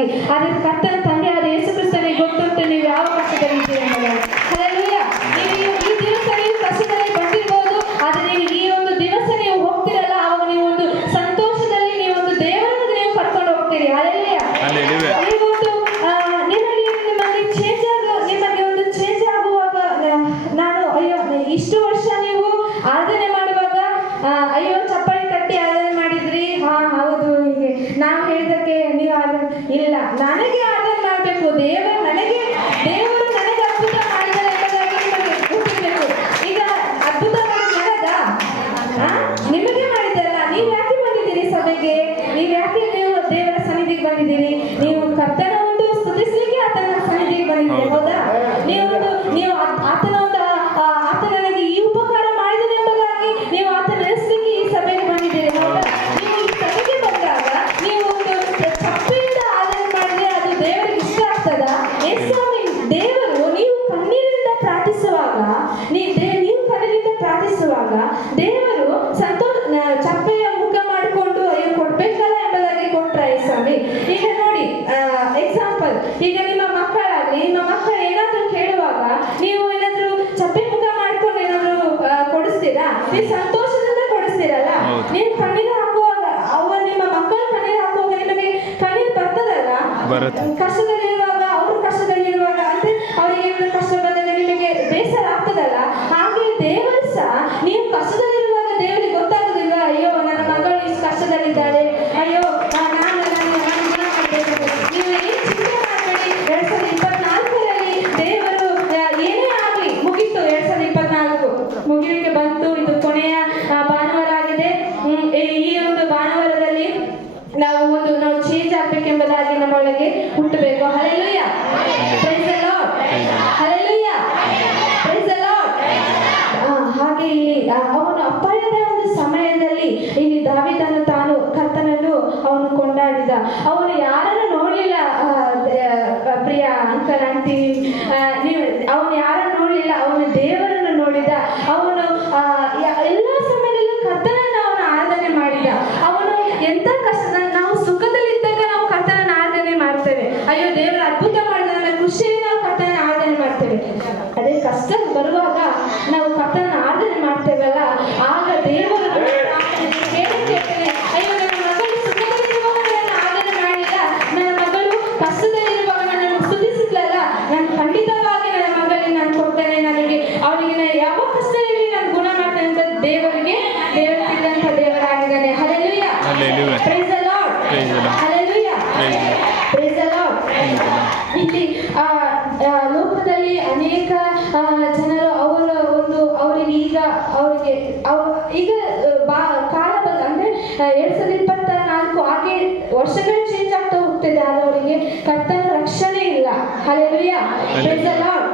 ಎಂಬುದಾಗಿ. ಆದರೆ ಕರ್ತನ ತಂದೆ ಆದ ಯೇಸು ಕ್ರಿಸ್ತನಿಗೆ ಗೊತ್ತುಂಟು ನೀವು ಯಾವ ಕಷ್ಟದಲ್ಲಿದ್ದೀರಿ ಎಂಬುದಾಗಿ. ಹಲ್ಲೆಲೂಯಾ. ನೀವು ಈ ದಿವಸ ನೀವು ಕಷ್ಟದಲ್ಲಿ ಬಂದಿರಬಹುದು, ಆದರೆ ನೀವು ಈ ಒಂದು ದಿವಸ ನೀವು ಹೋಗ್ತಿರಲ್ಲ, ಆವಾಗ ನೀವು ಒಂದು ಸಂತೋಷದಲ್ಲಿ ನೀವು ಒಂದು ದೇವರನ್ನು ನೀವು ಕರ್ಕೊಂಡು ಹೋಗ್ತೀರಿ. ಹಲ್ಲೆಲೂಯಾ. ನೀವು ಒಂದು ನಿಮಗೆ ಚೇಂಜ್ ಆಗುವಾಗ ನಾನು ಅಯ್ಯೋ ಇಷ್ಟು ವರ್ಷ ನೀವು ಆರಾಧನೆ ಮಾಡುವಾಗ ಅಯ್ಯೋ ಚಪ್ಪಾಳಿ ತಟ್ಟಿ ಆರಾಧನೆ ಮಾಡಿದ್ರಿ, ಹಾ ಹೌದು, ಹೀಗೆ ನಾವು ಹೇಳಿದಕ್ಕೆ ನೀವು ಇಲ್ಲ, ನನಗೆ ಆರಾಧನೆ ಮಾಡಬೇಕು, ದೇವರು ನನಗೆ ಅದ್ಭುತ ಮಾಡಿದರೆ ಎಂಬುದಾಗಿ ನಿಮಗೆ ಗೊತ್ತಿರಬೇಕು. ಈಗ ಅದ್ಭುತ ಮಾಡಿದ ನಿಮಗೆ ಮಾಡಿದಲ್ಲ, ನೀವು ಯಾಕೆ ಬಂದಿದ್ದೀರಿ ಸಭೆಗೆ? ನೀವು ಯಾಕೆ ನೀವು ದೇವರ ಸನ್ನಿಧಿಗೆ ಬಂದಿದ್ದೀರಿ? ನೀವು ಕರ್ತನ ಒಂದು ಸ್ತುತಿಸ್ಲಿಕ್ಕೆ ಆತನ ಸನ್ನಿಧಿಗೆ ಬಂದಿದ್ದೀರಿ, ಹೌದಾ? ನೀವು ಆತನ ಒಂದು ಆತ ನನಗೆ ಈ ಉಪಕಾರ ಮಾಡಿದರೆ ಎಂಬುದಾಗಿ ನೀವು ಆತ ನೆನೆಸ್ಲಿಕ್ಕೆ ಈ ಸಭೆಗೆ ಬಂದಿದ್ದೀರಿ, ಹೌದಾ? ನೀವು ಈ ಸಭೆಗೆ ಬಂದಾಗ ನೀವು ಒಂದು ಚಪ್ಪೆಯಿಂದ ಆರಾಧನೆ ಮಾಡಿದ್ರೆ ಅದು ದೇವರಿಗೆ ಇಷ್ಟ ಆಗ್ತದ? ಸ್ವಾಮಿ, ದೇವರು ನೀವು ಕಣ್ಣೀರಿನಿಂದ ಪ್ರಾರ್ಥಿಸುವಾಗ ದೇವರು ಚಪ್ಪೆಯ ಮುಖ ಮಾಡಿಕೊಂಡು ಅಯ್ಯೋ ಕೊಡ್ಬೇಕಲ್ಲ ಎಂಬುದಾಗಿ ಕೊಟ್ರ ಸ್ವಾಮಿ. ಈಗ ನೋಡಿ ಎಕ್ಸಾಂಪಲ್, ಈಗ ನಿಮ್ಮ ಮಕ್ಕಳಾಗ್ಲಿ, ನಿಮ್ಮ ಮಕ್ಕಳು ಏನಾದ್ರೂ ಕೇಳುವಾಗ ನೀವು ಏನಾದ್ರೂ ಚಪ್ಪೆ ಮುಖ ಮಾಡ್ಕೊಂಡು ಏನಾದ್ರೂ ಕೊಡಿಸ್ತೀರಾ? ನೀವು ಸಂತೋಷದಿಂದ ಕೊಡಿಸ್ತೀರಲ್ಲ. ನೀವು ಕಣ್ಣೀರು ಹಾಕುವಾಗ ನಿಮ್ಮ ಮಕ್ಕಳು ಕಣ್ಣೀರು ಹಾಕುವಾಗ ನಿಮಗೆ ಕಣ್ಣೀರು ಬರ್ತದಲ್ಲ, ಕಷ್ಟದಲ್ಲಿರುವಾಗ, ಅವರು ಕಷ್ಟದಲ್ಲಿರುವಾಗ, ಅಂದ್ರೆ ಅವರಿಗೆ ಏನಾದ್ರು ಕಷ್ಟ ಬಂದಾಗ ನಿಮಗೆ ಬೇಸರ ಆಗ್ತದಲ್ಲ. ಹಾಗೆ ದೇವರು ಸಹ ನೀವು ಕಷ್ಟದಲ್ಲಿರುವಾಗ ದೇವರಿಗೆ ಗೊತ್ತಾಗುದಿಲ್ಲ, ಅಯ್ಯೋ ನನ್ನ ಮಗಳು ಇಷ್ಟು ಕಷ್ಟದಲ್ಲಿದ್ದಾಳೆ, ಅಯ್ಯೋ ನಾನು ಗುಣ ಮಾಡಬೇಕು. ನೀವು ಏನು ಚಿಂತೆ ಮಾಡಬೇಡಿ. 2024ರಲ್ಲಿ ದೇವರು ಏನೇ ಆಗಲಿ ಮುಗೀತು. 2024 ಮುಗಿಲಿಕ್ಕೆ ಬಂತು. ಇದು ಕೊನೆಯ ಭಾನುವಾರ ಆಗಿದೆ. ಈ ಒಂದು ಭಾನುವಾರದಲ್ಲಿ ನಾವು ಚೇಂಜ್ ಆಗ್ಬೇಕೆಂಬುದಾಗಿ ನಮ್ಮೊಳಗೆ ಹುಟ್ಟಬೇಕು. Hallelujah. Praise the Lord. Hallelujah. Praise the Lord. ಹಾಗೆ ಇಲ್ಲಿ ಅವನು ಅಪಾಯದ ಒಂದು ಸಮಯದಲ್ಲಿ ಇಲ್ಲಿ ದಾವೀದನು ತಾನು ಕರ್ತನನ್ನು ಅವನು ಕೊಂಡಾಡಿದ. ಅವನು ಯಾರನ್ನು ನೋಡಲಿಲ್ಲ, ಪ್ರಿಯ ಅಂಕಲ್ ಆಂಟಿ, ಅವನು ಯಾರನ್ನು ನೋಡಲಿಲ್ಲ, ಅವನು ದೇವರನ್ನು ನೋಡಿದ. ಅವನು ಎಲ್ಲ ಸಮಯದಲ್ಲೂ ಕರ್ತನನ್ನು ಅವನು ಆರಾಧನೆ ಮಾಡಿದ. ಅವನು ಎಂತ ಕಷ್ಟ, ನಾವು ಸುಖದಲ್ಲಿದ್ದಾಗ ನಾವು ಕರ್ತನನ್ನು ಆರಾಧನೆ ಮಾಡ್ತೇವೆ, ಅಯ್ಯೋ ದೇವರ ಅದ್ಭುತ ಮಾಡಿದ ನಮ್ಮ ಖುಷಿಯಲ್ಲಿ ನಾವು ಕರ್ತನನ್ನು ಆರಾಧನೆ ಮಾಡ್ತೇವೆ. ಅದೇ ಕಷ್ಟ ಬರುವಾಗ ನಾವು ಕರ್ತನನ್ನು ಆರಾಧನೆ ಮಾಡ್ತೇವಲ್ಲ, ಆಗ ದೇವರು ಕೇಳ್ತೇನೆ, ಅಯ್ಯೋ ನನ್ನ ಮಗಳು ಸುಖದಲ್ಲಿರುವಾಗ ನನ್ನ ಆರಾಧನೆ ಮಾಡಲಿಲ್ಲ, ನನ್ನ ಮಗಳು ಕಷ್ಟದಲ್ಲಿರುವಾಗ ನನ್ನನ್ನು ಸ್ತುತಿಸಿದ್ಲಲ್ಲ, ನಾನು ಖಂಡಿತವಾಗಿ ನನ್ನ ಮಗಳಿಗೆ ನಾನು ಕೊಡ್ತೇನೆ, ನನಗೆ ಅವಳಿಗೆ ಯಾವ ಕಷ್ಟ ಇರಲಿ ನಾನು ಗುಣ ಮಾಡ್ತೇನೆ ಅಂತ ದೇವರಿಗೆ ತಿಳಿದಂತ ದೇವರಾಗಿದ್ದಾನೆ. Hallelujah. Praise the Lord. Hallelujah. Praise the Lord. ಇಲ್ಲಿ ಲೋಕದಲ್ಲಿ ಅನೇಕ ಜನರು ಅವರಿಗೆ ಈಗ ಕಾಲ ಅಂದ್ರೆ 2024 ಹಾಗೆ ವರ್ಷಗಳು ಚೇಂಜ್ ಆಗ್ತಾ ಹೋಗ್ತಿದೆ, ಆದರೆ ಅವರಿಗೆ ಕರ್ತನ ರಕ್ಷಣೆ ಇಲ್ಲ. ಹಲ್ಲೆಲೂಯಾ. Praise the lord.